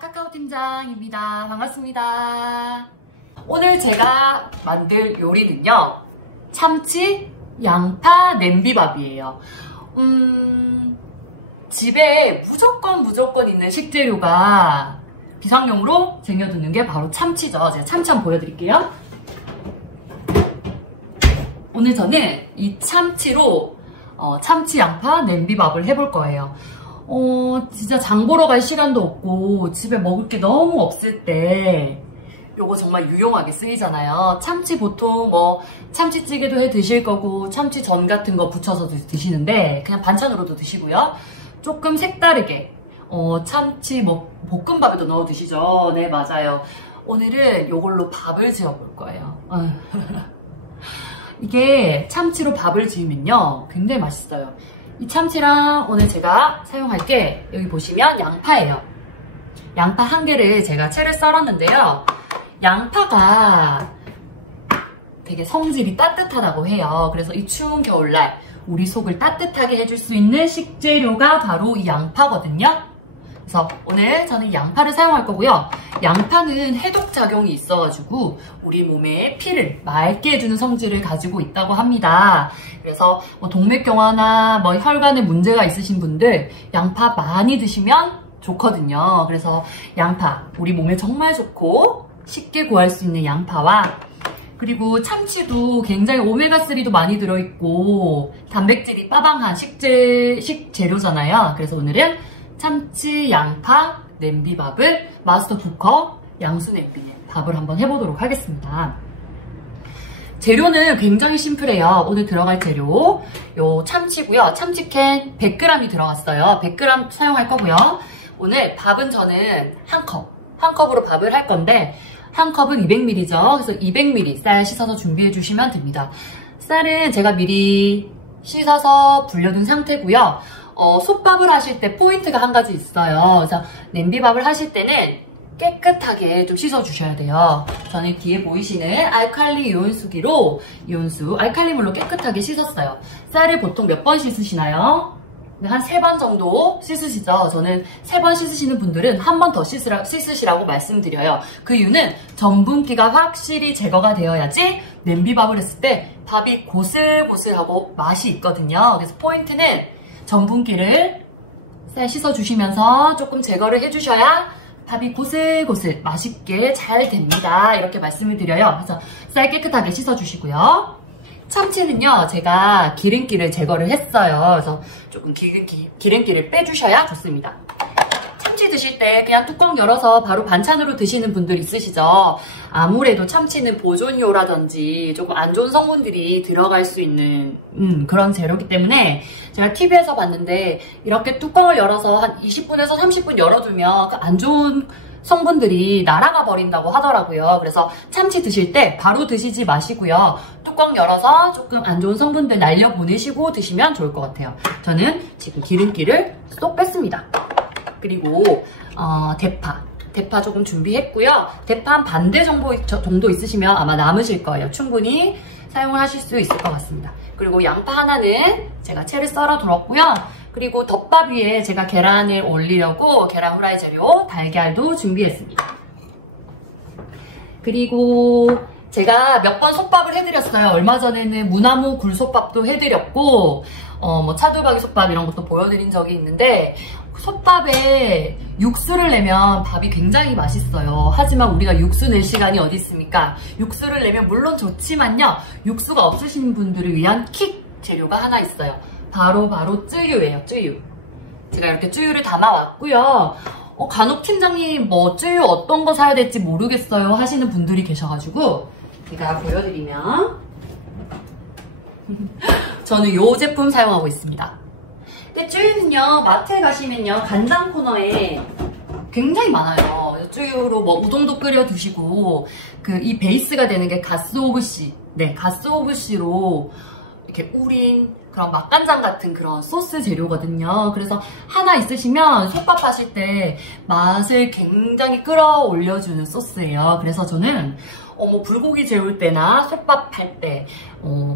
카카오 팀장입니다. 반갑습니다. 오늘 제가 만들 요리는요, 참치 양파 냄비밥이에요. 집에 무조건 있는 식재료가 비상용으로 쟁여두는 게 바로 참치죠. 제가 참치 한번 보여드릴게요. 오늘 저는 이 참치로 참치 양파 냄비밥을 해볼 거예요. 진짜 장 보러 갈 시간도 없고 집에 먹을 게 너무 없을 때 요거 정말 유용하게 쓰이잖아요. 참치 보통 참치찌개도 해 드실 거고 참치전 같은 거 부쳐서 드시는데 그냥 반찬으로도 드시고요. 조금 색다르게 참치 볶음밥에도 넣어 드시죠. 네, 맞아요. 오늘은 요걸로 밥을 지어 볼 거예요. 이게 참치로 밥을 지으면요 굉장히 맛있어요. 이 참치랑 오늘 제가 사용할 게 여기 보시면 양파예요. 양파 한 개를 제가 채를 썰었는데요. 양파가 되게 성질이 따뜻하다고 해요. 그래서 이 추운 겨울날 우리 속을 따뜻하게 해줄 수 있는 식재료가 바로 이 양파거든요. 그래서 오늘 저는 양파를 사용할 거고요. 양파는 해독작용이 있어가지고 우리 몸의 피를 맑게 해주는 성질을 가지고 있다고 합니다. 그래서 동맥경화나 혈관에 문제가 있으신 분들 양파 많이 드시면 좋거든요. 그래서 양파, 우리 몸에 정말 좋고 쉽게 구할 수 있는 양파와 그리고 참치도 굉장히 오메가3도 많이 들어있고 단백질이 빠방한 식재료잖아요. 그래서 오늘은 참치 양파 냄비밥을 마스터 쿠커 양수 냄비에 밥을 한번 해보도록 하겠습니다. 재료는 굉장히 심플해요. 오늘 들어갈 재료 요 참치고요. 참치캔 100g이 들어갔어요. 100g 사용할 거고요. 오늘 밥은 저는 한 컵으로 밥을 할 건데 한 컵은 200ml죠. 그래서 200ml 쌀 씻어서 준비해 주시면 됩니다. 쌀은 제가 미리 씻어서 불려둔 상태고요. 솥밥을 하실 때 포인트가 한 가지 있어요. 그래서 냄비밥을 하실 때는 깨끗하게 좀 씻어주셔야 돼요. 저는 뒤에 보이시는 알칼리 이온수기로 알칼리물로 깨끗하게 씻었어요. 쌀을 보통 몇 번 씻으시나요? 한 3번 정도 씻으시죠. 저는 3번 씻으시는 분들은 한 번 더 씻으시라고 말씀드려요. 그 이유는 전분기가 확실히 제거가 되어야지 냄비밥을 했을 때 밥이 고슬고슬하고 맛이 있거든요. 그래서 포인트는 전분기를 쌀 씻어주시면서 조금 제거를 해주셔야 밥이 고슬고슬 맛있게 잘 됩니다. 이렇게 말씀을 드려요. 그래서 쌀 깨끗하게 씻어주시고요. 참치는요 제가 기름기를 제거를 했어요. 그래서 조금 기름기를 빼주셔야 좋습니다. 참치 드실 때 그냥 뚜껑 열어서 바로 반찬으로 드시는 분들 있으시죠? 아무래도 참치는 보존료라든지 조금 안 좋은 성분들이 들어갈 수 있는 그런 재료이기 때문에 제가 TV에서 봤는데 이렇게 뚜껑을 열어서 한 20분에서 30분 열어두면 그 안 좋은 성분들이 날아가 버린다고 하더라고요. 그래서 참치 드실 때 바로 드시지 마시고요. 뚜껑 열어서 조금 안 좋은 성분들 날려보내시고 드시면 좋을 것 같아요. 저는 지금 기름기를 쏙 뺐습니다. 그리고 대파 조금 준비했고요. 대파 한 반대 정도 있으시면 아마 남으실 거예요. 충분히 사용을 하실 수 있을 것 같습니다. 그리고 양파 하나는 제가 채를 썰어 둘었고요. 그리고 덮밥 위에 제가 계란을 올리려고 계란 후라이 재료 달걀도 준비했습니다. 그리고 제가 몇 번 솥밥을 해드렸어요. 얼마 전에는 무나무 굴솥밥도 해드렸고 차돌박이 솥밥 이런 것도 보여드린 적이 있는데 솥밥에 육수를 내면 밥이 굉장히 맛있어요. 하지만 우리가 육수 낼 시간이 어디 있습니까? 육수를 내면 물론 좋지만요. 육수가 없으신 분들을 위한 킥 재료가 하나 있어요. 바로 쯔유예요. 쯔유. 제가 이렇게 쯔유를 담아왔고요. 간혹 팀장님 쯔유 어떤 거 사야 될지 모르겠어요 하시는 분들이 계셔가지고 제가 보여드리면 저는 이 제품 사용하고 있습니다. 근데 쯔유는요 마트에 가시면요 간장 코너에 굉장히 많아요. 쯔유로 우동도 끓여 드시고 이 베이스가 되는 게 가스오브시. 네, 가스오브시로 이렇게 우린 그런 맛간장 같은 그런 소스 재료거든요. 그래서 하나 있으시면 솥밥 하실 때 맛을 굉장히 끌어올려주는 소스예요. 그래서 저는 불고기 재울 때나 솥밥 할 때,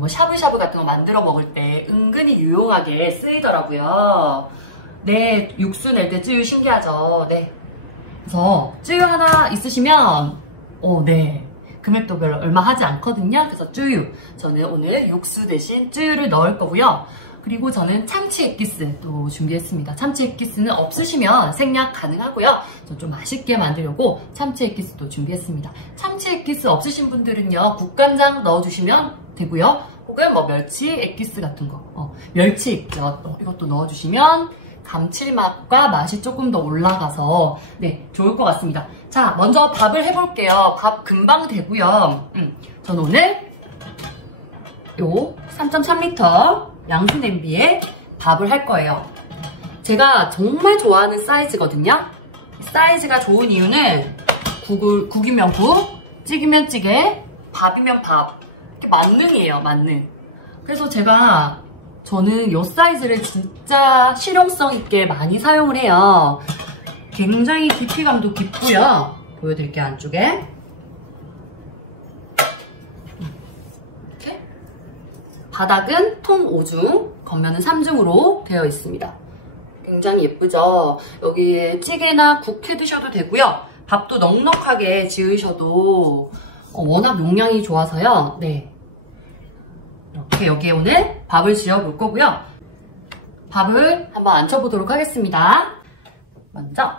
샤브샤브 같은 거 만들어 먹을 때 은근히 유용하게 쓰이더라고요. 네, 육수 낼 때 쯔유 신기하죠. 네. 그래서 쯔유 하나 있으시면 네, 금액도 별로 얼마 하지 않거든요. 그래서 쯔유, 저는 오늘 육수 대신 쯔유를 넣을 거고요. 그리고 저는 참치 액기스도 준비했습니다. 참치 액기스는 없으시면 생략 가능하고요. 저 좀 맛있게 만들려고 참치 액기스도 준비했습니다. 참치 액기스 없으신 분들은요, 국간장 넣어주시면 되고요. 혹은 뭐 멸치 액기스 같은 거, 멸치 액젓 이것도 넣어주시면 감칠맛과 맛이 조금 더 올라가서 네, 좋을 것 같습니다. 자, 먼저 밥을 해볼게요. 밥 금방 되고요. 저는 오늘 요 3.3L 양수 냄비에 밥을 할 거예요. 제가 정말 좋아하는 사이즈거든요. 사이즈가 좋은 이유는 국이면 국, 찌개면 찌개, 밥이면 밥. 이렇게 만능이에요, 만능. 그래서 저는 이 사이즈를 진짜 실용성 있게 많이 사용을 해요. 굉장히 깊이감도 깊고요. 보여드릴게요, 안쪽에. 이렇게. 바닥은 톤 5중, 겉면은 3중으로 되어 있습니다. 굉장히 예쁘죠? 여기에 찌개나 국 해 드셔도 되고요. 밥도 넉넉하게 지으셔도 워낙 용량이 좋아서요. 네. 이렇게 여기에 오늘 밥을 지어 볼 거고요. 밥을 한번 앉혀보도록 하겠습니다. 먼저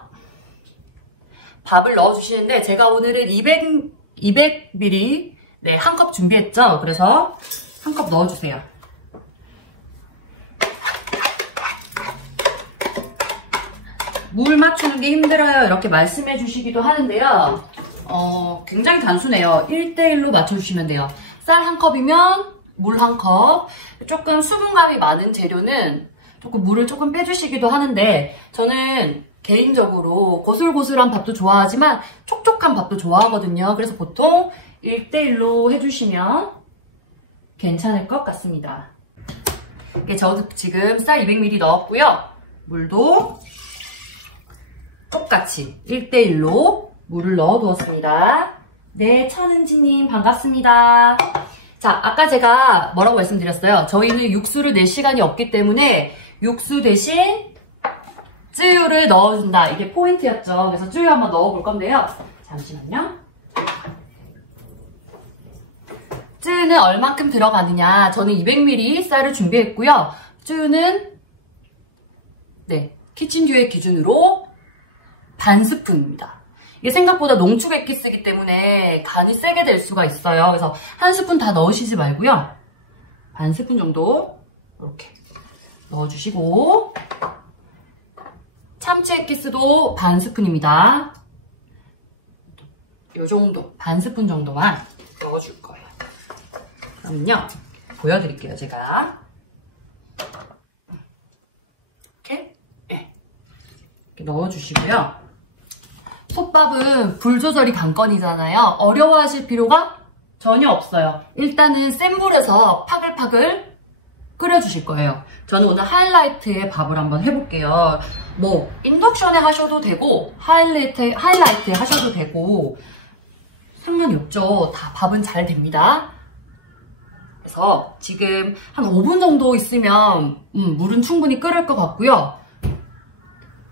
밥을 넣어주시는데 제가 오늘은 200ml 네, 한 컵 준비했죠. 그래서 한 컵 넣어주세요. 물 맞추는 게 힘들어요. 이렇게 말씀해 주시기도 하는데요. 굉장히 단순해요. 1대1로 맞춰주시면 돼요. 쌀 한 컵이면 물 한 컵. 조금 수분감이 많은 재료는 조금 물을 조금 빼주시기도 하는데 저는 개인적으로 고슬고슬한 밥도 좋아하지만 촉촉한 밥도 좋아하거든요. 그래서 보통 1대1로 해주시면 괜찮을 것 같습니다. 저도 지금 쌀 200ml 넣었고요. 물도 똑같이 1대1로 물을 넣어두었습니다. 네, 천은지님 반갑습니다. 자, 아까 제가 뭐라고 말씀드렸어요? 저희는 육수를 낼 시간이 없기 때문에 육수 대신 쯔유를 넣어준다. 이게 포인트였죠. 그래서 쯔유 한번 넣어볼 건데요. 잠시만요. 쯔유는 얼만큼 들어가느냐. 저는 200ml 쌀을 준비했고요. 쯔유는 네, 키친듀의 기준으로 반 스푼입니다. 이게 생각보다 농축 액기스이기 때문에 간이 세게 될 수가 있어요. 그래서 한 스푼 다 넣으시지 말고요. 반 스푼 정도 이렇게 넣어주시고 참치 액기스도 반 스푼입니다. 이 정도, 반 스푼 정도만 넣어줄 거예요. 그럼요, 보여드릴게요, 제가. 이렇게, 네. 이렇게 넣어주시고요. 솥밥은 불 조절이 관건이잖아요. 어려워하실 필요가 전혀 없어요. 일단은 센 불에서 파글파글 끓여주실 거예요. 저는 오늘 하이라이트의 밥을 한번 해볼게요. 뭐 인덕션에 하셔도 되고 하이라이트에 하셔도 되고 상관이 없죠. 다 밥은 잘 됩니다. 그래서 지금 한 5분 정도 있으면 물은 충분히 끓을 것 같고요.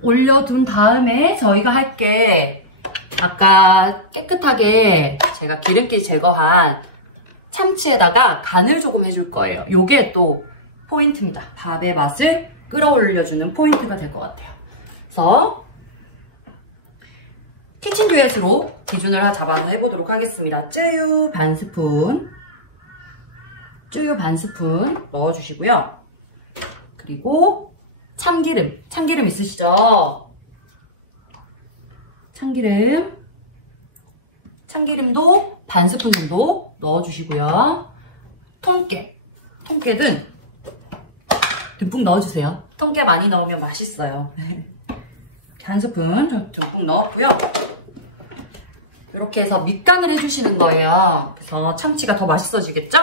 올려둔 다음에 저희가 할 게 아까 깨끗하게 제가 기름기 제거한 참치에다가 간을 조금 해줄 거예요. 요게 또 포인트입니다. 밥의 맛을 끌어올려주는 포인트가 될 것 같아요. 그래서 키친듀엣으로 기준을 잡아서 해보도록 하겠습니다. 쯔유 반 스푼 넣어주시고요. 그리고 참기름 있으시죠? 참기름도 반 스푼 정도 넣어주시고요. 통깨는 듬뿍 넣어주세요. 통깨 많이 넣으면 맛있어요. 한 스푼 듬뿍 넣었고요. 이렇게 해서 밑간을 해주시는 거예요. 그래서 참치가 더 맛있어지겠죠?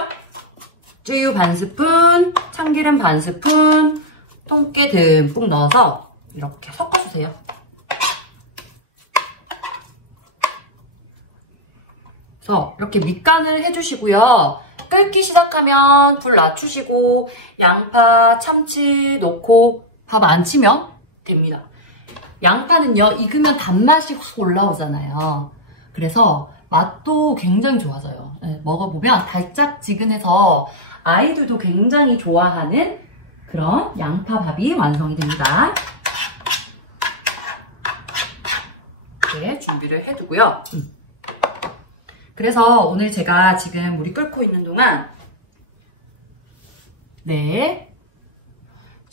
쯔유 반 스푼, 참기름 반 스푼, 통깨 듬뿍 넣어서 이렇게 섞어주세요. 그래서 이렇게 밑간을 해주시고요. 끓기 시작하면 불 낮추시고 양파, 참치 넣고 밥 안 치면 됩니다. 양파는요, 익으면 단맛이 확 올라오잖아요. 그래서 맛도 굉장히 좋아져요. 네, 먹어보면 달짝지근해서 아이들도 굉장히 좋아하는 그런 양파밥이 완성이 됩니다. 이렇게 준비를 해두고요. 그래서 오늘 제가 지금 물이 끓고 있는 동안 네,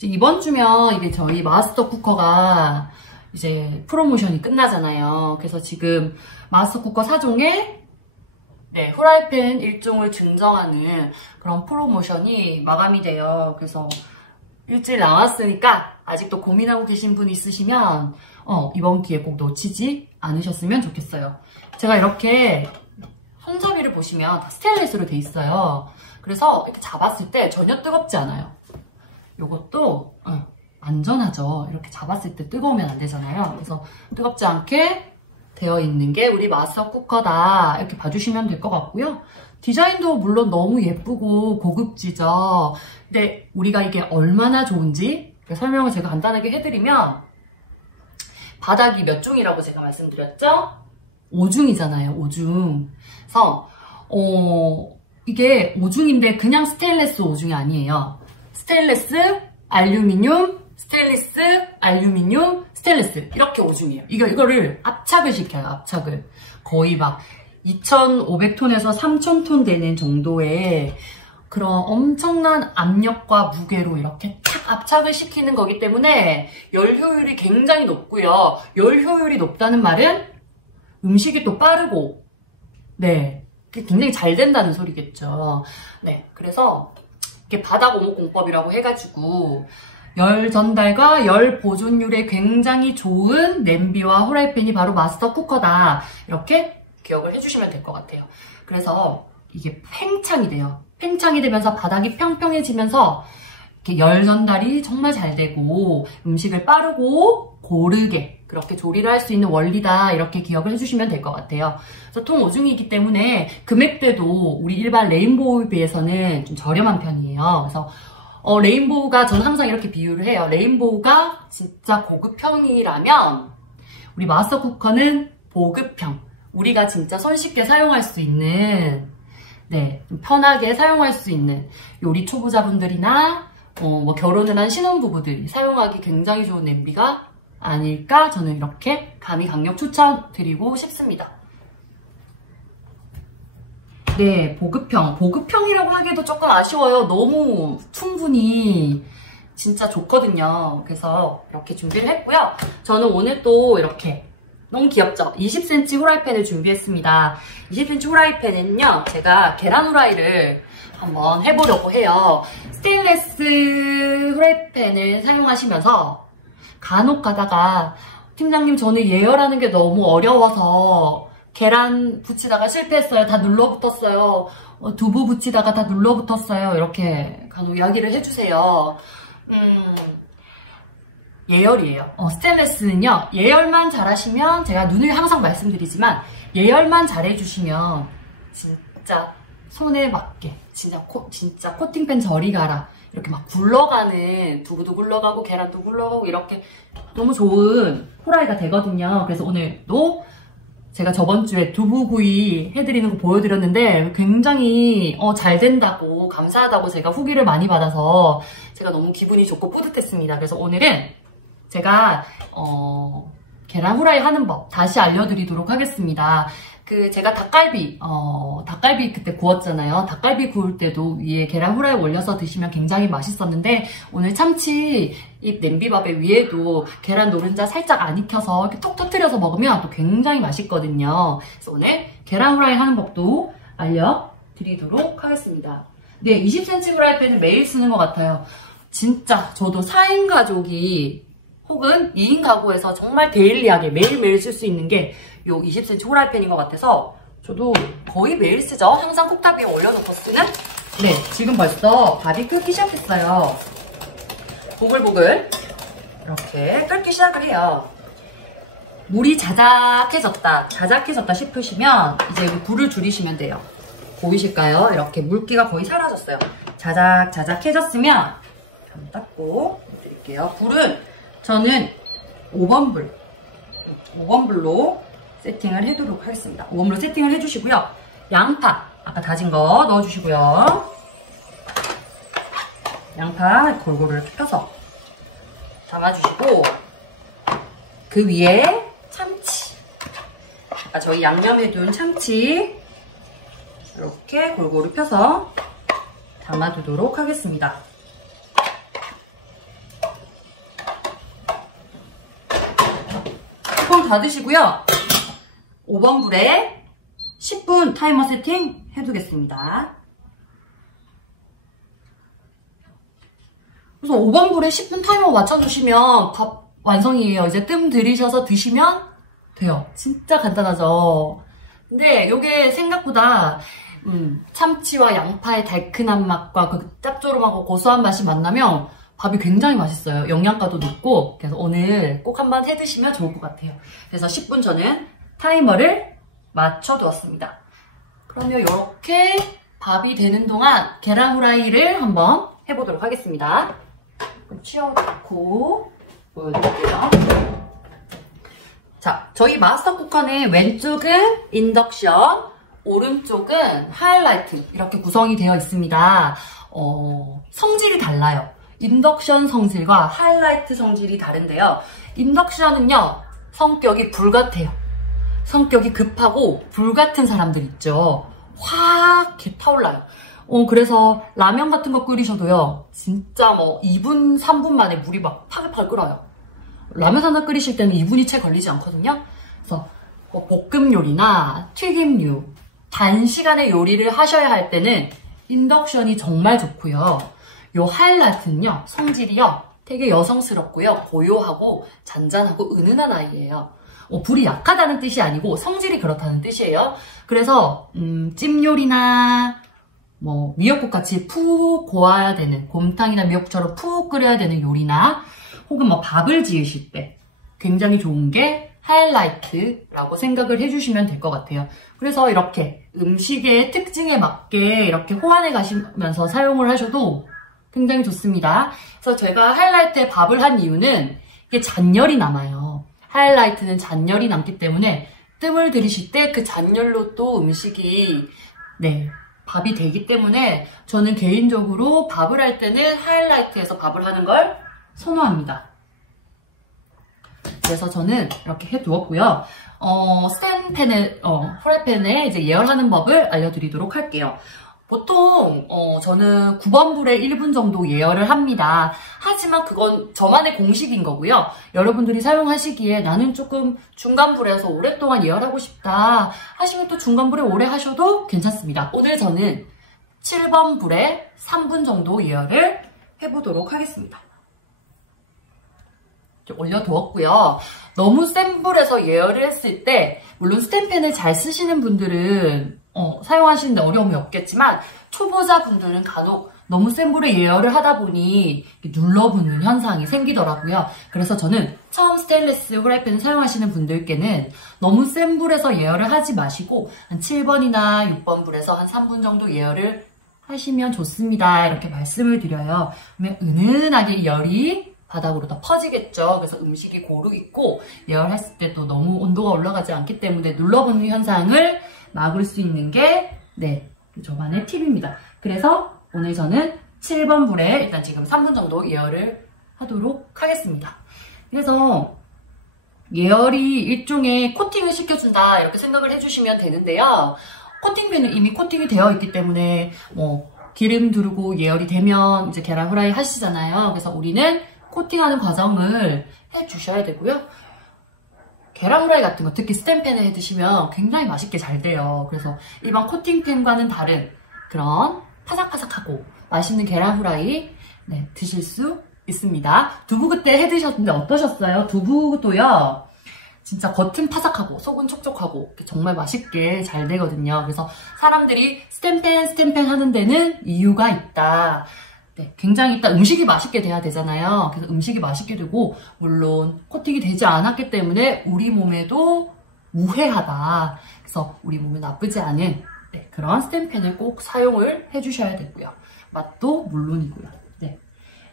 이번 주면 이게 저희 마스터 쿠커가 이제 프로모션이 끝나잖아요. 그래서 지금 마스터 쿠커 4종에 네, 후라이팬 1종을 증정하는 그런 프로모션이 마감이 돼요. 그래서 일주일 남았으니까 아직도 고민하고 계신 분 있으시면 이번 기회 꼭 놓치지 않으셨으면 좋겠어요. 제가 이렇게 손잡이를 보시면 다 스테인리스로 돼 있어요. 그래서 이렇게 잡았을 때 전혀 뜨겁지 않아요. 요것도 안전하죠. 이렇게 잡았을 때 뜨거우면 안 되잖아요. 그래서 뜨겁지 않게 되어 있는 게 우리 마스터 쿠커다 이렇게 봐주시면 될 것 같고요. 디자인도 물론 너무 예쁘고 고급지죠. 근데 우리가 이게 얼마나 좋은지 설명을 제가 간단하게 해드리면 바닥이 몇 중이라고 제가 말씀드렸죠? 5중이잖아요. 5중. 그래서 이게 5중인데 그냥 스테인리스 5중이 아니에요. 스테인리스, 알루미늄, 스테인리스, 알루미늄, 스테인리스 이렇게 5중이에요. 이거를 압착을 시켜요. 압착을. 거의 막 2,500톤에서 3,000톤 되는 정도의 그런 엄청난 압력과 무게로 이렇게 탁 압착을 시키는 거기 때문에 열 효율이 굉장히 높고요. 열 효율이 높다는 말은 음식이 또 빠르고 네, 굉장히 잘 된다는 소리겠죠. 네, 그래서 이게 바닥 오목공법이라고 해가지고 열 전달과 열 보존율에 굉장히 좋은 냄비와 후라이팬이 바로 마스터 쿠커다. 이렇게 기억을 해주시면 될 것 같아요. 그래서 이게 팽창이 돼요. 팽창이 되면서 바닥이 평평해지면서 이렇게 열 전달이 정말 잘 되고 음식을 빠르고 고르게 그렇게 조리를 할 수 있는 원리다. 이렇게 기억을 해주시면 될 것 같아요. 그래서 통 5중이기 때문에 금액대도 우리 일반 레인보우에 비해서는 좀 저렴한 편이에요. 그래서 레인보우가 저는 항상 이렇게 비유를 해요. 레인보우가 진짜 고급형이라면 우리 마스터 쿠커는 보급형. 우리가 진짜 손쉽게 사용할 수 있는 네, 좀 편하게 사용할 수 있는 요리 초보자분들이나 뭐 결혼을 한 신혼부부들이 사용하기 굉장히 좋은 냄비가 아닐까 저는 이렇게 감히 강력 추천드리고 싶습니다. 네, 보급형. 보급형이라고 하기에도 조금 아쉬워요. 너무 충분히 진짜 좋거든요. 그래서 이렇게 준비를 했고요. 저는 오늘 또 이렇게 너무 귀엽죠? 20cm 후라이팬을 준비했습니다. 20cm 후라이팬은요, 제가 계란 후라이를 한번 해보려고 해요. 스테인리스 후라이팬을 사용하시면서 간혹 가다가 팀장님 저는 예열하는 게 너무 어려워서 계란 붙이다가 실패했어요. 다 눌러붙었어요. 두부 붙이다가 다 눌러붙었어요. 이렇게 간혹 이야기를 해주세요. 예열이에요. 스테인리스는요, 예열만 잘하시면, 제가 눈을 항상 말씀드리지만, 예열만 잘해주시면, 진짜 손에 맞게, 진짜 코팅팬 저리 가라. 이렇게 막 굴러가는, 두부도 굴러가고, 계란도 굴러가고, 이렇게 너무 좋은 후라이가 되거든요. 그래서 오늘도 제가 저번 주에 두부구이 해드리는 거 보여드렸는데, 굉장히, 잘 된다고, 감사하다고 제가 후기를 많이 받아서, 제가 너무 기분이 좋고 뿌듯했습니다. 그래서 오늘은, 제가 계란 후라이 하는 법 다시 알려드리도록 하겠습니다. 제가 닭갈비 그때 구웠잖아요. 닭갈비 구울 때도 위에 계란 후라이 올려서 드시면 굉장히 맛있었는데 오늘 참치 이 냄비밥에 위에도 계란 노른자 살짝 안 익혀서 이렇게 톡 터뜨려서 먹으면 또 굉장히 맛있거든요. 그래서 오늘 계란 후라이 하는 법도 알려드리도록 하겠습니다. 네, 20cm 후라이팬을 매일 쓰는 것 같아요. 진짜 저도 4인 가족이 혹은 2인 가구에서 정말 데일리하게 매일매일 쓸 수 있는 게 요 20cm 후라이팬인 것 같아서 저도 거의 매일 쓰죠. 항상 쿡탑 위에 올려놓고 쓰는. 네, 지금 벌써 밥이 끓기 시작했어요. 보글보글 이렇게 끓기 시작을 해요. 물이 자작해졌다 싶으시면 이제 불을 줄이시면 돼요. 보이실까요? 이렇게 물기가 거의 사라졌어요. 자작해졌으면 한번 닦고 드릴게요. 불은 저는 5번 불. 5번 불로 세팅을 해두도록 하겠습니다. 5번 불로 세팅을 해주시고요. 양파, 아까 다진 거 넣어주시고요. 양파 골고루 이렇게 펴서 담아주시고, 그 위에 참치. 아까 저희 양념해둔 참치 이렇게 골고루 펴서 담아두도록 하겠습니다. 뚜껑 닫으시고요. 5번 불에 10분 타이머 세팅 해두겠습니다. 그래서 5번 불에 10분 타이머 맞춰주시면 밥 완성이에요. 이제 뜸 들이셔서 드시면 돼요. 진짜 간단하죠. 근데 이게 생각보다 참치와 양파의 달큰한 맛과 그 짭조름하고 고소한 맛이 만나면 밥이 굉장히 맛있어요. 영양가도 높고, 그래서 오늘 꼭 한번 해드시면 좋을 것 같아요. 그래서 10분 저는 타이머를 맞춰두었습니다. 그러면 이렇게 밥이 되는 동안 계란 후라이를 한번 해보도록 하겠습니다. 치워놓고 보여드릴게요. 자, 저희 마스터 쿠커는 왼쪽은 인덕션, 오른쪽은 하이라이트 이렇게 구성이 되어 있습니다. 성질이 달라요. 인덕션 성질과 하이라이트 성질이 다른데요. 인덕션은요, 성격이 불같아요. 성격이 급하고 불같은 사람들 있죠. 확 이렇게 타올라요. 그래서 라면 같은 거 끓이셔도요, 진짜 뭐 2분, 3분 만에 물이 막 팔팔 끓어요. 라면 하나 끓이실 때는 2분이 채 걸리지 않거든요. 그래서 볶음 요리나 튀김류, 단시간에 요리를 하셔야 할 때는 인덕션이 정말 좋고요. 요 하이라이트는요, 성질이요, 되게 여성스럽고요, 고요하고 잔잔하고 은은한 아이예요. 불이 약하다는 뜻이 아니고 성질이 그렇다는 뜻이에요. 그래서 찜 요리나 뭐 미역국 같이 푹 고아야 되는, 곰탕이나 미역국처럼 푹 끓여야 되는 요리나 혹은 뭐 밥을 지으실 때 굉장히 좋은 게 하이라이트라고 생각을 해주시면 될 것 같아요. 그래서 이렇게 음식의 특징에 맞게 이렇게 호환해 가시면서 사용을 하셔도 굉장히 좋습니다. 그래서 제가 하이라이트에 밥을 한 이유는 이게 잔열이 남아요. 하이라이트는 잔열이 남기 때문에 뜸을 들이실 때 그 잔열로 또 음식이 밥이 되기 때문에 저는 개인적으로 밥을 할 때는 하이라이트에서 밥을 하는 걸 선호합니다. 그래서 저는 이렇게 해두었고요. 스탠팬에, 프라이팬에 이제 예열하는 법을 알려드리도록 할게요. 보통 저는 9번 불에 1분 정도 예열을 합니다. 하지만 그건 저만의 공식인 거고요. 여러분들이 사용하시기에 나는 조금 중간 불에서 오랫동안 예열하고 싶다 하시면 또 중간 불에 오래 하셔도 괜찮습니다. 오늘 저는 7번 불에 3분 정도 예열을 해보도록 하겠습니다. 좀 올려두었고요. 너무 센 불에서 예열을 했을 때, 물론 스텐팬을 잘 쓰시는 분들은 사용하시는데 어려움이 없겠지만 초보자분들은 간혹 너무 센 불에 예열을 하다 보니 눌러붙는 현상이 생기더라고요. 그래서 저는 처음 스테인리스 프라이팬을 사용하시는 분들께는 너무 센 불에서 예열을 하지 마시고 한 7번이나 6번 불에서 한 3분 정도 예열을 하시면 좋습니다. 이렇게 말씀을 드려요. 그러면 은은하게 열이 바닥으로 다 퍼지겠죠. 그래서 음식이 고루 익고 예열했을 때 또 너무 온도가 올라가지 않기 때문에 눌러붙는 현상을 막을 수 있는 게 저만의 팁입니다. 그래서 오늘 저는 7번 불에 일단 지금 3분 정도 예열을 하도록 하겠습니다. 그래서 예열이 일종의 코팅을 시켜준다 이렇게 생각을 해주시면 되는데요. 코팅팬은 이미 코팅이 되어 있기 때문에 뭐 기름 두르고 예열이 되면 이제 계란 후라이 하시잖아요. 그래서 우리는 코팅하는 과정을 해주셔야 되고요. 계란 후라이 같은 거 특히 스텐팬에 해 드시면 굉장히 맛있게 잘 돼요. 그래서 일반 코팅팬과는 다른 그런 파삭파삭하고 맛있는 계란 후라이 드실 수 있습니다. 두부 그때 해 드셨는데 어떠셨어요? 두부도요. 진짜 겉은 파삭하고 속은 촉촉하고 정말 맛있게 잘 되거든요. 그래서 사람들이 스텐팬 하는 데는 이유가 있다. 굉장히 일단 음식이 맛있게 돼야 되잖아요. 그래서 음식이 맛있게 되고 물론 코팅이 되지 않았기 때문에 우리 몸에도 무해하다. 그래서 우리 몸에 나쁘지 않은 그런 스텐팬을 꼭 사용을 해주셔야 되고요. 맛도 물론이고요.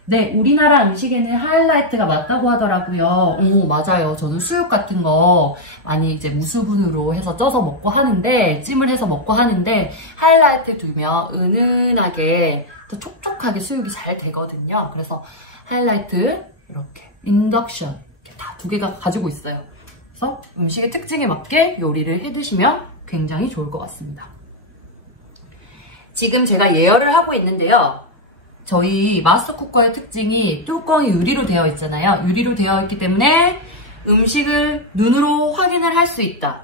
네, 우리나라 음식에는 하이라이트가 맞다고 하더라고요. 오, 맞아요. 저는 수육 같은 거 많이 이제 무수분으로 해서 쪄서 먹고 하는데, 찜을 해서 먹고 하는데, 하이라이트 두면 은은하게, 또 촉촉하게 수육이 잘 되거든요. 그래서 하이라이트, 이렇게, 인덕션, 이렇게 다 두 개가 가지고 있어요. 그래서 음식의 특징에 맞게 요리를 해 드시면 굉장히 좋을 것 같습니다. 지금 제가 예열을 하고 있는데요. 저희 마스터쿠커의 특징이 뚜껑이 유리로 되어 있잖아요. 유리로 되어 있기 때문에 음식을 눈으로 확인을 할 수 있다.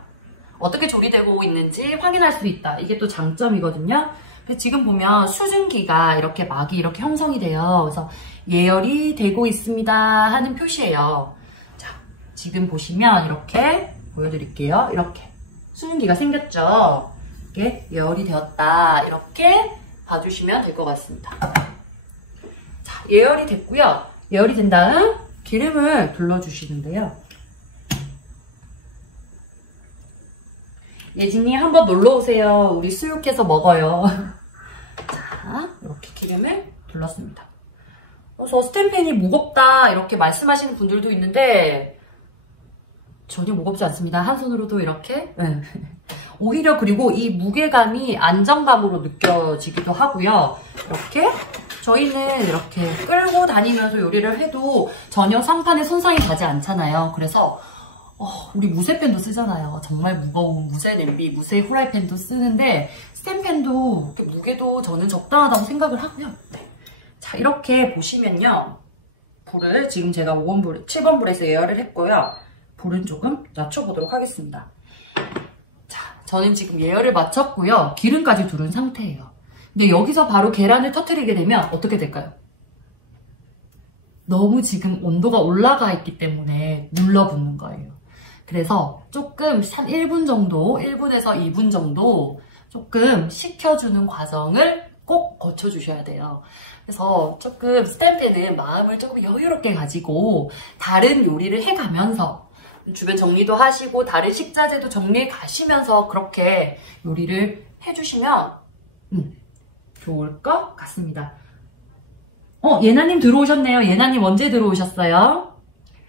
어떻게 조리되고 있는지 확인할 수 있다. 이게 또 장점이거든요. 지금 보면 수증기가 이렇게 막이 이렇게 형성이 돼요. 그래서 예열이 되고 있습니다 하는 표시예요. 자, 지금 보시면 이렇게 보여드릴게요. 이렇게 수증기가 생겼죠. 이렇게 예열이 되었다. 이렇게 봐주시면 될 것 같습니다. 자, 예열이 됐고요. 예열이 된 다음 기름을 둘러주시는데요. 예진이 한번 놀러오세요. 우리 수육해서 먹어요. 자, 이렇게 기름을 둘렀습니다. 저 스텐팬이 무겁다 이렇게 말씀하시는 분들도 있는데 전혀 무겁지 않습니다. 한 손으로도 이렇게. 오히려 그리고 이 무게감이 안정감으로 느껴지기도 하고요. 이렇게 저희는 이렇게 끌고 다니면서 요리를 해도 전혀 상판에 손상이 가지 않잖아요. 그래서 우리 무쇠팬도 쓰잖아요. 정말 무거운 무쇠 냄비, 무쇠 후라이팬도 쓰는데 스텐팬도 무게도 저는 적당하다고 생각을 하고요. 네. 자, 이렇게 보시면요. 불을 지금 제가 7번 불에서 예열을 했고요. 불은 조금 낮춰보도록 하겠습니다. 자, 저는 지금 예열을 마쳤고요. 기름까지 두른 상태예요. 근데 여기서 바로 계란을 터뜨리게 되면 어떻게 될까요? 너무 지금 온도가 올라가 있기 때문에 눌러붙는 거예요. 그래서 조금 한 1분 정도, 1분에서 2분 정도 조금 식혀주는 과정을 꼭 거쳐주셔야 돼요. 그래서 조금 스텐팬은 마음을 조금 여유롭게 가지고 다른 요리를 해가면서 주변 정리도 하시고 다른 식자재도 정리해 가시면서 그렇게 요리를 해주시면 좋을 것 같습니다. 예나님 들어오셨네요. 예나님 언제 들어오셨어요?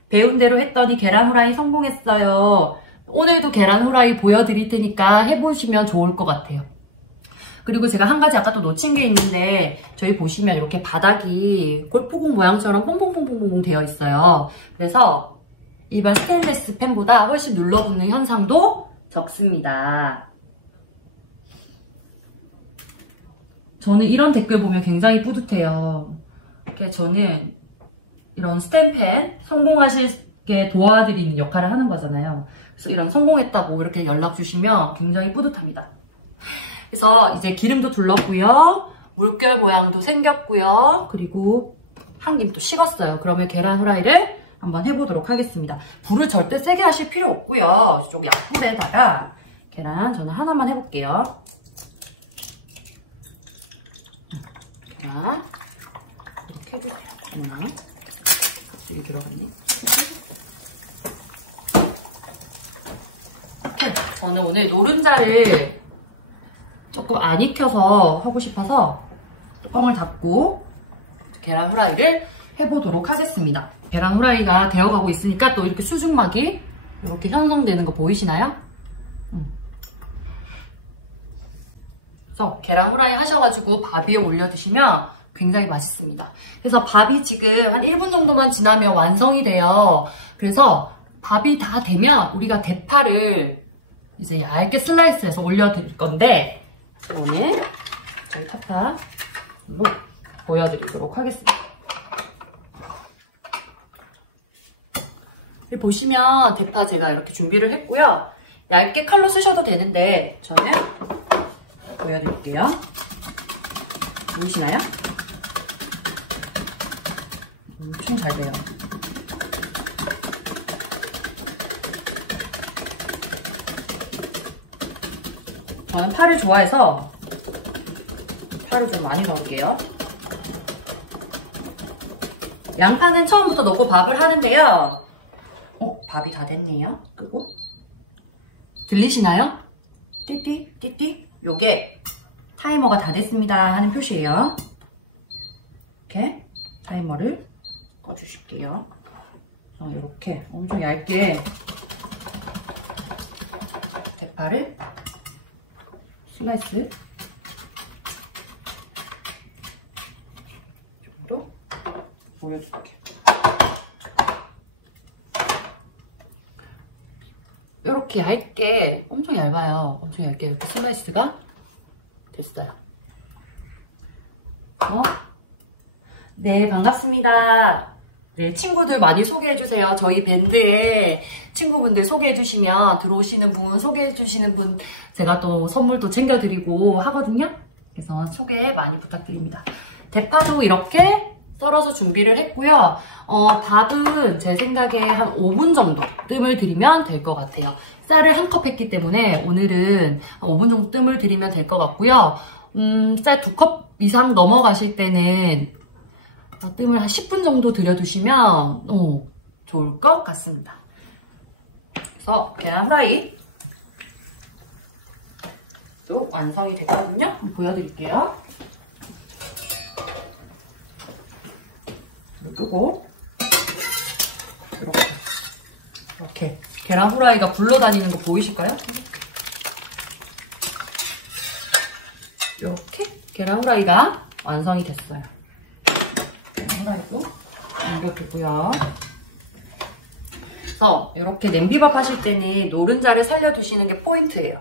배운 대로 했더니 계란 후라이 성공했어요. 오늘도 계란 후라이 보여드릴 테니까 해보시면 좋을 것 같아요. 그리고 제가 한 가지 아까 또 놓친 게 있는데 저희 보시면 이렇게 바닥이 골프공 모양처럼 퐁퐁퐁퐁퐁 되어 있어요. 그래서 일반 스테인리스 팬보다 훨씬 눌러붙는 현상도 적습니다. 저는 이런 댓글 보면 굉장히 뿌듯해요. 이렇게 저는 이런 스텐팬 성공하시게 도와드리는 역할을 하는 거잖아요. 그래서 이런 성공했다고 이렇게 연락 주시면 굉장히 뿌듯합니다. 그래서 이제 기름도 둘렀고요. 물결 모양도 생겼고요. 그리고 한 김 또 식었어요. 그러면 계란 후라이를 한번 해보도록 하겠습니다. 불을 절대 세게 하실 필요 없고요. 이쪽 약불에다가 계란 저는 하나만 해볼게요. 계란 이렇게 해주세요. 하나 여기 들어갔네. 이렇게 저는 오늘 노른자를 조금 안 익혀서 하고 싶어서 뚜껑을 닫고 계란 후라이를 해보도록 하겠습니다. 계란 후라이가 되어가고 있으니까 또 이렇게 수증막이 이렇게 형성되는 거 보이시나요? 그래서 계란 후라이 하셔가지고 밥 위에 올려 드시면 굉장히 맛있습니다. 그래서 밥이 지금 한 1분 정도만 지나면 완성이 돼요. 그래서 밥이 다 되면 우리가 대파를 이제 얇게 슬라이스해서 올려 드릴 건데 오늘 저희 대파 보여드리도록 하겠습니다. 여기 보시면 대파 제가 이렇게 준비를 했고요. 얇게 칼로 쓰셔도 되는데 저는 보여드릴게요. 보이시나요? 엄청 잘 돼요. 저는 파를 좋아해서 파를 좀 많이 넣을게요. 양파는 처음부터 넣고 밥을 하는데요. 밥이 다 됐네요. 끄고 들리시나요? 띠띠 띠띠. 요게 타이머가 다 됐습니다 하는 표시예요. 이렇게 타이머를 꺼주실게요. 이렇게 엄청 얇게 대파를 슬라이스 정도 보여줄게요. 이렇게 얇게, 엄청 얇아요. 엄청 얇게 이렇게 슬라이스가 됐어요. 네, 반갑습니다. 네, 친구들 많이 소개해주세요. 저희 밴드에 친구분들 소개해주시면, 들어오시는 분, 소개해주시는 분, 제가 또 선물도 챙겨드리고 하거든요. 그래서 소개 많이 부탁드립니다. 대파도 이렇게 썰어서 준비를 했고요. 밥은 제 생각에 한 5분 정도 뜸을 들이면 될 것 같아요. 쌀을 한 컵 했기 때문에 오늘은 한 5분 정도 뜸을 들이면 될 것 같고요. 쌀 2컵 이상 넘어가실 때는 뜸을 한 10분 정도 들여두시면 좋을 것 같습니다. 그래서 계란 후라이 또 완성이 됐거든요. 한번 보여드릴게요. 끄고 이렇게 계란 후라이가 굴러다니는 거 보이실까요? 이렇게 계란 후라이가 완성이 됐어요. 계란 후라이도 옮겨두고요. 그래서 이렇게 냄비밥 하실 때는 노른자를 살려두시는 게 포인트예요.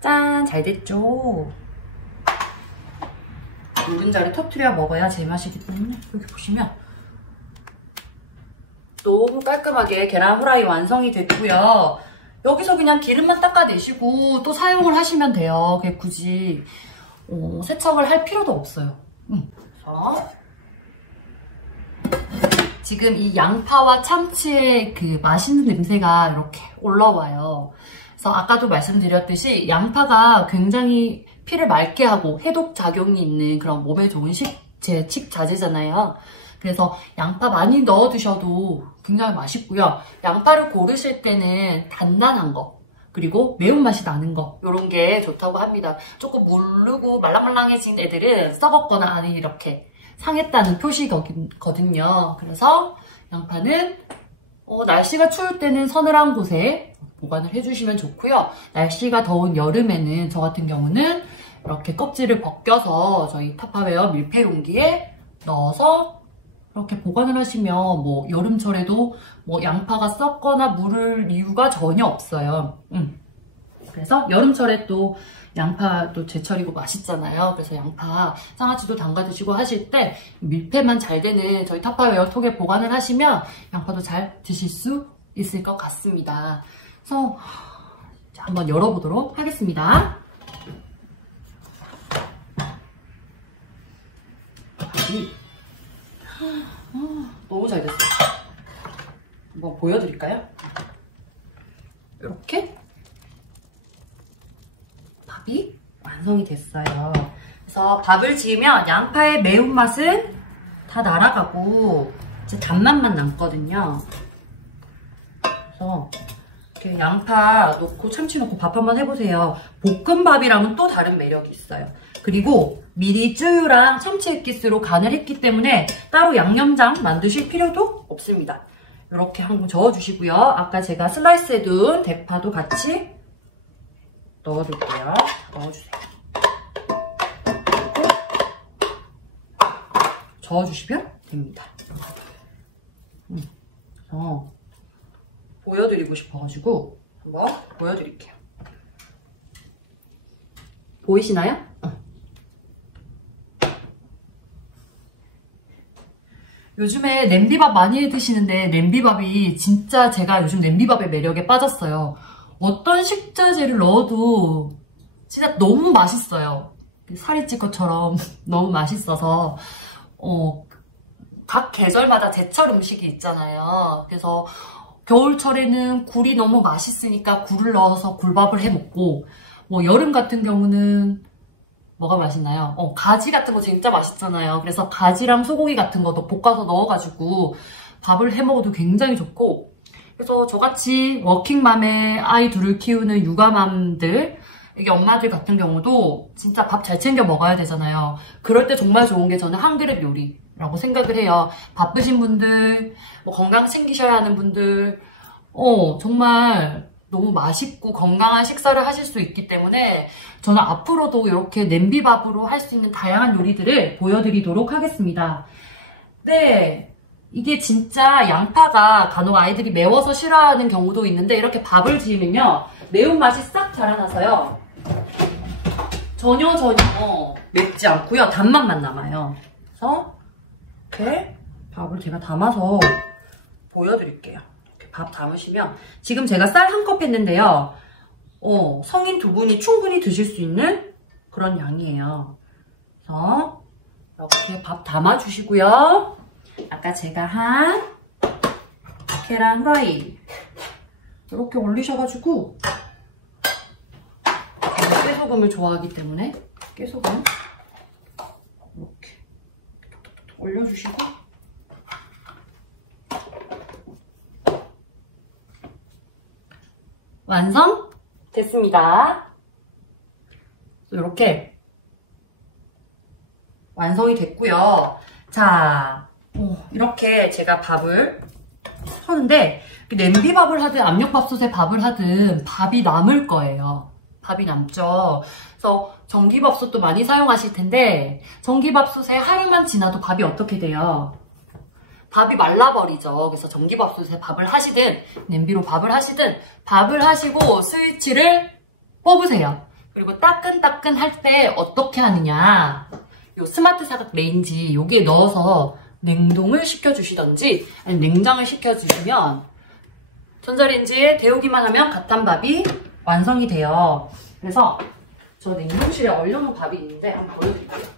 짠! 잘 됐죠? 노른자를 터트려 먹어야 제맛이기 때문에 여기 보시면 너무 깔끔하게 계란 후라이 완성이 됐고요. 여기서 그냥 기름만 닦아내시고 또 사용을 하시면 돼요. 그게 굳이 세척을 할 필요도 없어요. 그래서 지금 이 양파와 참치의 그 맛있는 냄새가 이렇게 올라와요. 그래서 아까도 말씀드렸듯이 양파가 굉장히 피를 맑게 하고 해독 작용이 있는 그런 몸에 좋은 식자재잖아요. 그래서 양파 많이 넣어 드셔도 굉장히 맛있고요. 양파를 고르실 때는 단단한 거 그리고 매운맛이 나는 거 이런 게 좋다고 합니다. 조금 무르고 말랑말랑해진 애들은 썩었거나 아니 이렇게 상했다는 표시거든요. 그래서 양파는 날씨가 추울 때는 서늘한 곳에 보관을 해주시면 좋고요. 날씨가 더운 여름에는 저 같은 경우는 이렇게 껍질을 벗겨서 저희 타파웨어 밀폐 용기에 넣어서 이렇게 보관을 하시면 뭐 여름철에도 뭐 양파가 썩거나 무를 이유가 전혀 없어요. 그래서 여름철에 또 양파도 제철이고 맛있잖아요. 그래서 양파 장아찌도 담가 드시고 하실 때 밀폐만 잘 되는 저희 타파웨어 통에 보관을 하시면 양파도 잘 드실 수 있을 것 같습니다. 그래서 한번 열어보도록 하겠습니다. 너무 잘 됐어요. 한번 보여드릴까요? 이렇게 밥이 완성이 됐어요. 그래서 밥을 지으면 양파의 매운맛은 다 날아가고 이제 단맛만 남거든요. 그래서 이렇게 양파 넣고 참치 넣고 밥 한번 해보세요. 볶음밥이랑은 또 다른 매력이 있어요. 그리고 미리 쯔유랑 참치 액기스로 간을 했기 때문에 따로 양념장 만드실 필요도 없습니다. 이렇게 한번 저어주시고요. 아까 제가 슬라이스 해둔 대파도 같이 넣어줄게요. 넣어주세요. 그리고 저어주시면 됩니다. 보여드리고 싶어가지고 한번 보여드릴게요. 보이시나요? 요즘에 냄비밥 많이 해 드시는데 냄비밥이 진짜 제가 요즘 냄비밥의 매력에 빠졌어요. 어떤 식자재를 넣어도 진짜 너무 맛있어요. 살이 찔 것처럼 너무 맛있어서 각 계절마다 제철 음식이 있잖아요. 그래서 겨울철에는 굴이 너무 맛있으니까 굴을 넣어서 굴밥을 해 먹고 뭐 여름 같은 경우는 뭐가 맛있나요? 가지 같은 거 진짜 맛있잖아요. 그래서 가지랑 소고기 같은 것도 볶아서 넣어가지고 밥을 해 먹어도 굉장히 좋고 그래서 저같이 워킹맘의 아이 둘을 키우는 육아맘들 이게 엄마들 같은 경우도 진짜 밥 잘 챙겨 먹어야 되잖아요. 그럴 때 정말 좋은 게 저는 한 그릇 요리라고 생각을 해요. 바쁘신 분들, 뭐 건강 챙기셔야 하는 분들, 정말 너무 맛있고 건강한 식사를 하실 수 있기 때문에 저는 앞으로도 이렇게 냄비밥으로 할 수 있는 다양한 요리들을 보여드리도록 하겠습니다. 네, 이게 진짜 양파가 간혹 아이들이 매워서 싫어하는 경우도 있는데 이렇게 밥을 지으면요 매운맛이 싹 자라나서요 전혀 맵지 않고요 단맛만 남아요. 그래서 이렇게 밥을 제가 담아서 보여드릴게요. 밥 담으시면 지금 제가 쌀 1컵 했는데요. 성인 2분이 충분히 드실 수 있는 그런 양이에요. 그래서 이렇게 밥 담아주시고요. 아까 제가 한 계란 후라이 이렇게 올리셔가지고 제가 깨소금을 좋아하기 때문에 깨소금 이렇게 톡톡톡 올려주시고 완성 됐습니다. 이렇게 완성이 됐고요. 자, 이렇게 제가 밥을 하는데 냄비밥을 하든 압력밥솥에 밥을 하든 밥이 남을 거예요. 밥이 남죠. 그래서 전기밥솥도 많이 사용하실 텐데 전기밥솥에 하루만 지나도 밥이 어떻게 돼요? 밥이 말라버리죠. 그래서 전기밥솥에 밥을 하시든 냄비로 밥을 하시든 밥을 하시고 스위치를 뽑으세요. 그리고 따끈따끈 할 때 어떻게 하느냐, 요 스마트 사각 레인지 여기에 넣어서 냉동을 시켜주시던지 아니면 냉장을 시켜주시면 전자레인지에 데우기만 하면 갓탄밥이 완성이 돼요. 그래서 저 냉동실에 얼려놓은 밥이 있는데 한번 보여드릴게요.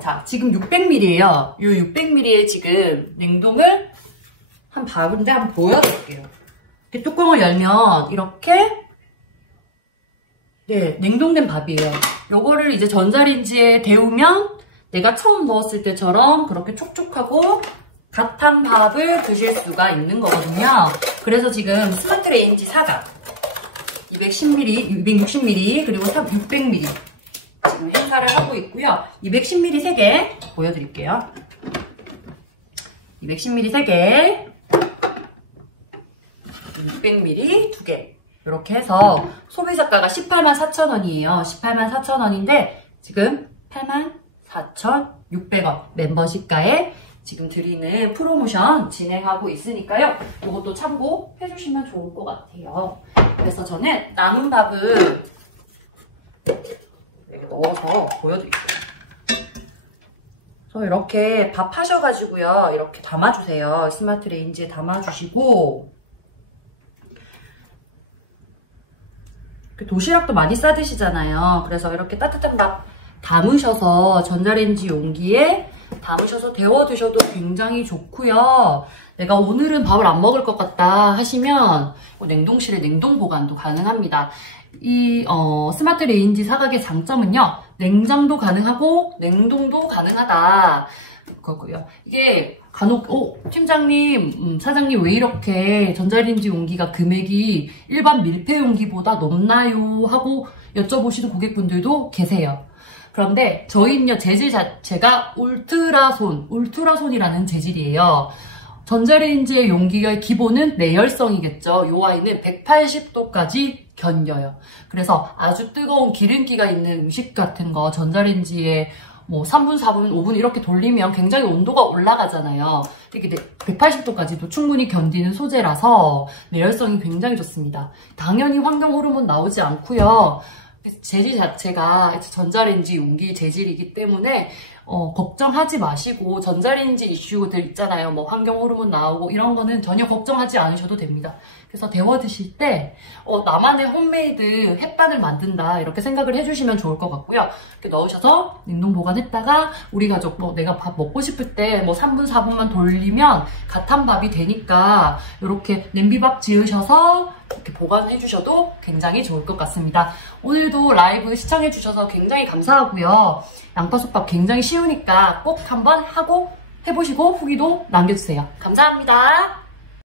자, 지금 600ml예요. 요 600ml에 지금 냉동을 한 밥인데 한번 보여드릴게요. 이렇게 뚜껑을 열면 이렇게 냉동된 밥이에요. 요거를 이제 전자레인지에 데우면 내가 처음 넣었을 때처럼 그렇게 촉촉하고 갓한 밥을 드실 수가 있는 거거든요. 그래서 지금 스마트 레인지 사각 210ml, 260ml 그리고 600ml 지금 행사를 하고 있고요. 210ml 3개 보여드릴게요. 210ml 3개, 600ml 2개 이렇게 해서 소비자가가 184,000원이에요. 184,000원인데 지금 84,600원 멤버십가에 지금 드리는 프로모션 진행하고 있으니까요. 이것도 참고해주시면 좋을 것 같아요. 그래서 저는 남은 밥을 이렇게 넣어서 보여드릴게요. 그래서 이렇게 밥 하셔가지고요. 이렇게 담아주세요. 스마트 레인지에 담아주시고 도시락도 많이 싸드시잖아요. 그래서 이렇게 따뜻한 밥 담으셔서 전자레인지 용기에 담으셔서 데워 드셔도 굉장히 좋고요. 내가 오늘은 밥을 안 먹을 것 같다 하시면 냉동실에 냉동 보관도 가능합니다. 이 스마트 레인지 사각의 장점은요. 냉장도 가능하고 냉동도 가능하다. 그거고요. 이게 간혹 팀장님, 사장님 왜 이렇게 전자레인지 용기가 금액이 일반 밀폐 용기보다 높나요? 하고 여쭤보시는 고객분들도 계세요. 그런데 저희는요, 재질 자체가 울트라손이라는 재질이에요. 전자레인지의 용기의 기본은 내열성이겠죠. 요 아이는 180도까지 견뎌요. 그래서 아주 뜨거운 기름기가 있는 음식 같은 거 전자레인지에 뭐 3분, 4분, 5분 이렇게 돌리면 굉장히 온도가 올라가잖아요. 이게 180도까지도 충분히 견디는 소재라서 내열성이 굉장히 좋습니다. 당연히 환경 호르몬 나오지 않고요. 재질 자체가 전자레인지 용기 재질이기 때문에 걱정하지 마시고 전자레인지 이슈들 있잖아요. 뭐 환경 호르몬 나오고 이런 거는 전혀 걱정하지 않으셔도 됩니다. 그래서 데워 드실 때 나만의 홈메이드 햇반을 만든다 이렇게 생각을 해주시면 좋을 것 같고요. 이렇게 넣으셔서 냉동 보관했다가 우리 가족 내가 밥 먹고 싶을 때 3분 4분만 돌리면 갓한 밥이 되니까 이렇게 냄비밥 지으셔서 이렇게 보관해 주셔도 굉장히 좋을 것 같습니다. 오늘도 라이브 시청해 주셔서 굉장히 감사하고요. 양파솥밥 굉장히 쉬우니까 꼭 한번 하고 해보시고 후기도 남겨주세요. 감사합니다.